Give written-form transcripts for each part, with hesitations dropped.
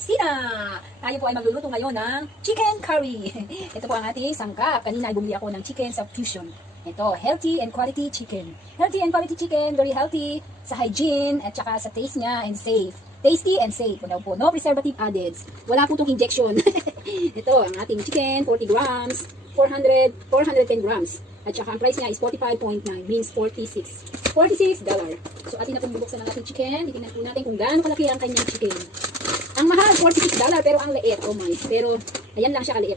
kusina. Tayo po ay magluluto ngayon ng chicken curry. Ito po ang ating sangkap. Kanina ay bumili ako ng chicken sa fusion. Ito, healthy and quality chicken. Healthy and quality chicken, very healthy sa hygiene at saka sa taste niya and safe. Tasty and safe. Po. No preservative added. Wala po itong injection. Ito, ang ating chicken, 40 grams, 410 grams. At saka ang price niya is 45.9, means $46. So atin na pong bubuksan ang ating chicken. Titingnan po natin kung gaano kalaki ang kanyang chicken. Ang mahal, $46, pero ang liit. Oh my. Pero, ayan lang siya kaliit.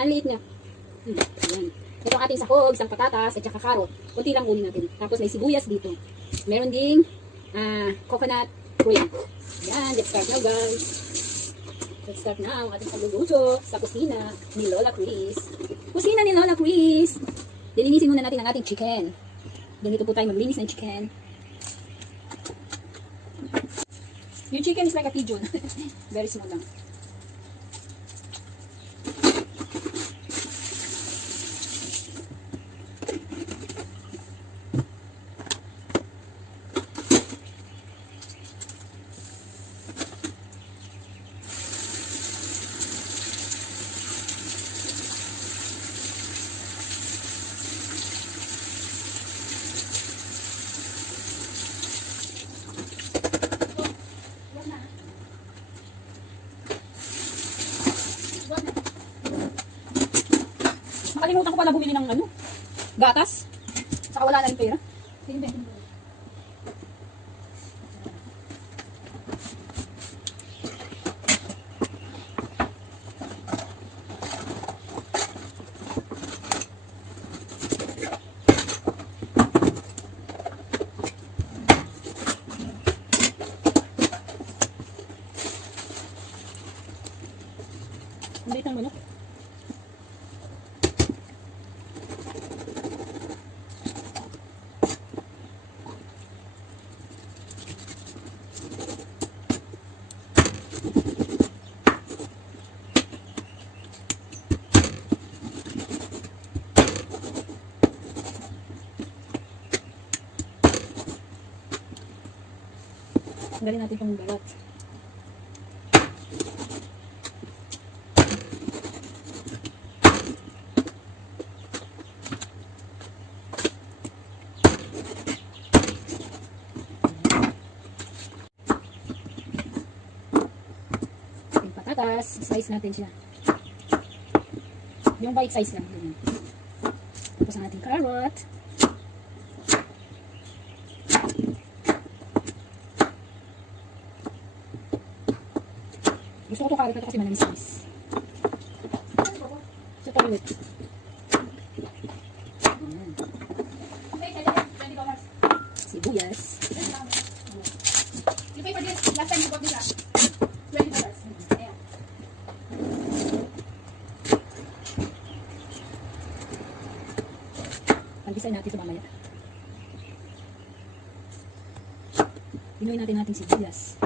Ang liit niya. Ayan. Ito ang ating sahog, isang patatas, at saka karot. Kunti lang kunin natin. Tapos may sibuyas dito. Meron ding coconut cream. Ayan, let's start now guys. Let's start now ang ating pagluluto sa kusina ni Lola Chris. Kusina ni Lola Chris. Lilinisin muna natin ang ating chicken. Ganito po tayo maglinis ng chicken. Yung chicken is like a pigeon. Very small lang. Nakalimutan ko pala bumili ng gatas. Saka wala na rin pera. Ang liit ng manok. Tanggalin natin itong balat. Yung patatas, size natin siya. Yung bite size lang. Tapos ang ating carrot. Gusto ko ito carrot na ito kasi manamis-namis. So, palulit. Sibuyas. You pay for this. Last time you bought this $20. Pag-design natin ito mamaya. Pinuin natin natin sibuyas.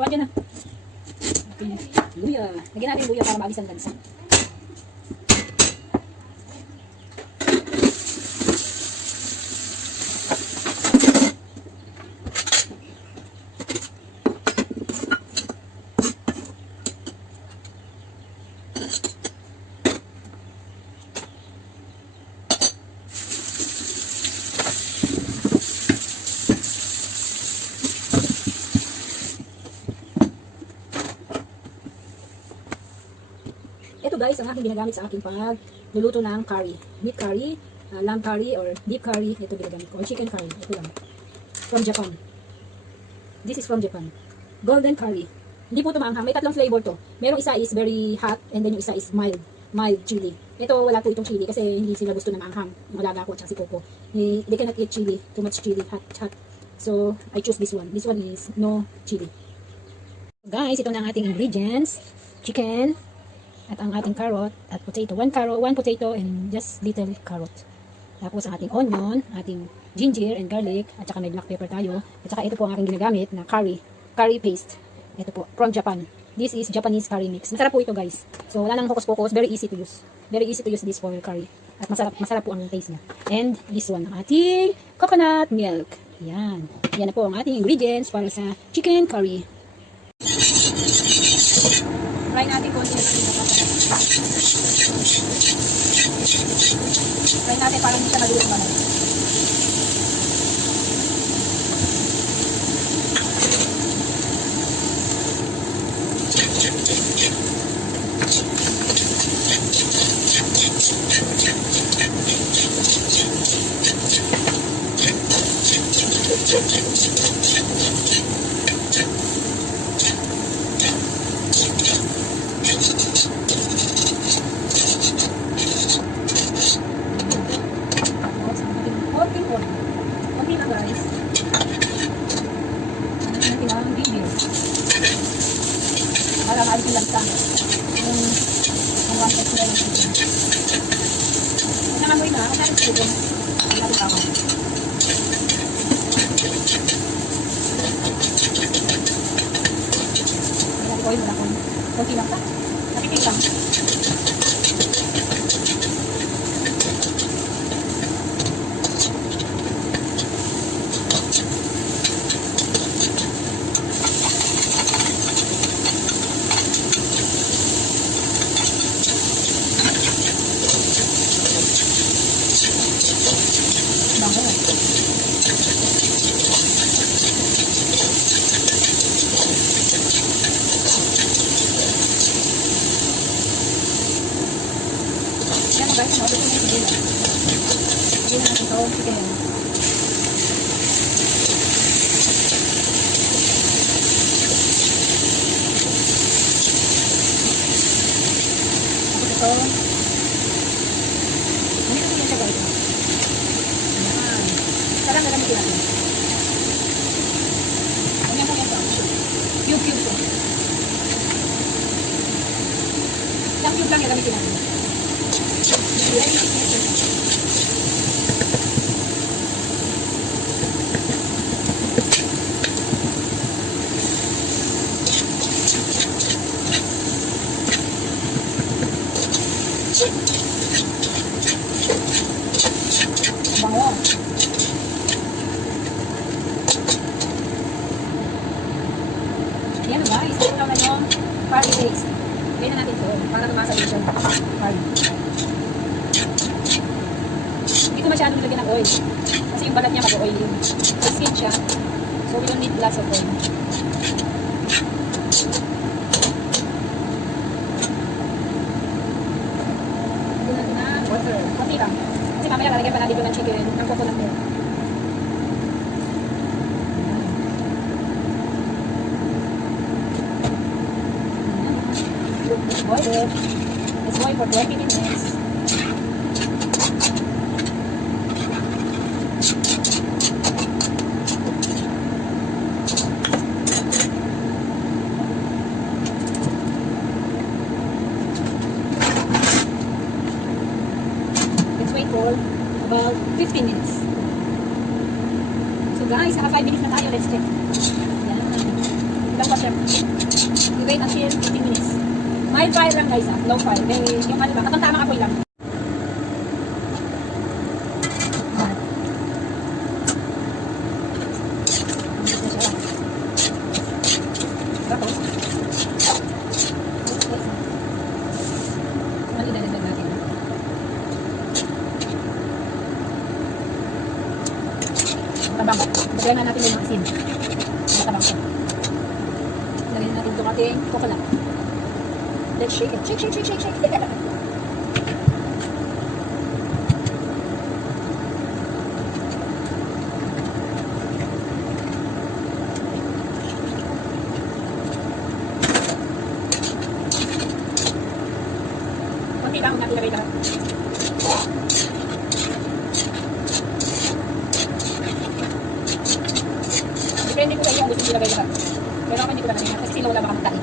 Lagyan na. Luya. Lagyan natin luya para maalis ang lansa. Ito guys, ang aking ginagamit sa aking pagluluto ng curry. Meat curry, lamb curry, or beef curry. Ito ginagamit ko. Or chicken curry. Ito lang. From Japan. This is from Japan. Golden curry. Hindi po ito maanghang. May tatlong flavor to. Merong isa is very hot and then yung isa is mild. mild chili. Ito wala po itong chili kasi hindi sila gusto ng maanghang. Yung alaga ko at si Coco. They cannot eat chili, too much chili, hot. So I choose this one. This one is no chili. Guys, ito na ang ating ingredients. Chicken, at ang ating carrot, at potato. One potato, and just little carrot. Tapos ang ating onion, ating ginger and garlic, at saka may black pepper tayo. At saka ito po ang aking ginagamit na curry paste. Ito po, from Japan. This is Japanese curry mix. Masarap po ito guys. So wala nang focus, very easy to use. Very easy to use this for curry. At masarap po ang taste niya. And this one, ang ating coconut milk. Yan. Yan na po ang ating ingredients para sa chicken curry. Try natin konti na natin dapat. Try natin parang hindi siya malulong ba. Okay na guys. Natin ang ginger. Para maalis lang sa yung one-set na yung chicken. Kung nangamoy na, kung natin chicken, natin tawag. Natin oil na kung konti lang pa. Nakiting lang. Guys, order ko na yung sibila. Hindi na natin ito chicken. Tapos ito. Hindi ko siya guys. Ayan. Sarang nagamitin natin. Ganyan po ito. Cube po. Isang cube lang nagamitin natin. Bango. Yan guys, ito naman yung curry paste. Ganyan na natin ito para tumasa din siya. Curry. Hindi ko masyadong nilagyan ng oil. Kasi yung balat niya mag-oily. Sweet siya. So we don't need lots of oil. Hindi natin na water. Konti lang. Kasi mamaya lalagyan pa natin ito ng chicken ng coconut milk. Let's boil it. Let's boil for 20 minutes. For about 15 minutes. So guys, 5 minutes na tayo. Let's check. Yan. Ilang pa siya. We wait until 15 minutes. Mild fire lang guys, low fire. Yung ano lang, katang-tamang apoy lang. Tapos, idadagdag natin. Tabang. Lagyan na natin yung asin. Tabang ko. Lagyan natin itong ating coconut. Let's shake it. Shake. Konti lang. Depende ko sa inyo kung gusto nyo ilagay lahat. Pero ako hindi ko na kasi si Lola baka magtahi.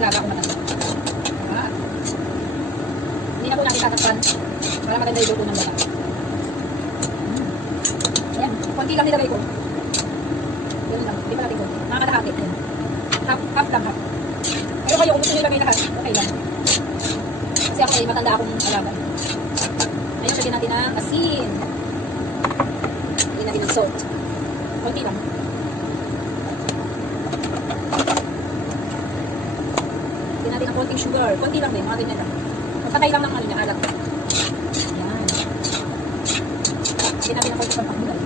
Alaga ako matanda. Ah. Hindi na po natin tatakpan para maganda yung luto ng bata. Ayan, konti lang nilagay ko. Yun lang, hindi pa natin ko. Nakakalahati. Half lang half. Pero kayo kung gusto nyo ilagay lahat, okay lang. Kasi ako ay matanda akong alaga. Ngayon, lagyan natin ng asin. Lagyan natin ng salt. Konti lang. Lagyan natin ng konting sugar. Konti lang din, mga ganyan lang. Magpatay lang ng ano niya, alat. Ayan. Lagyan natin ng konting pampahulay.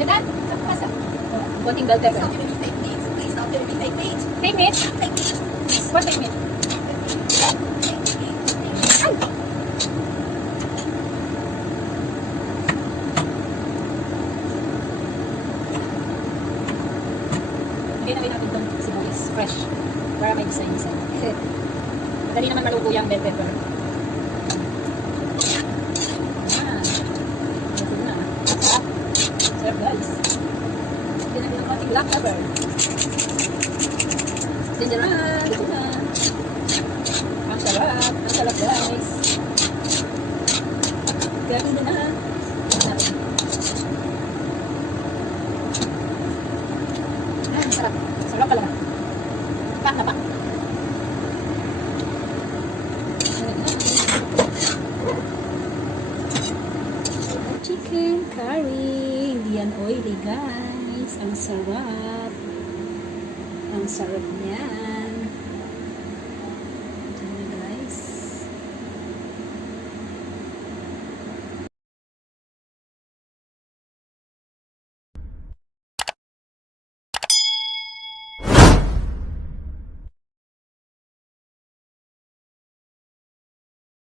Ganun? Sa konting bell pepper. Take meat? What take meat? Ay! Hindi na natin itong sibuyas. Fresh. Para may design-design. Madali naman maluto yung bell pepper. Guys, hindi natin ang konting black pepper. Dindaran, dito na. Ang sarap guys. Kaya dito na. Sarap. Sarap pala. Pak na pak. Chicken curry. Yan oily guys, ang sarap niya.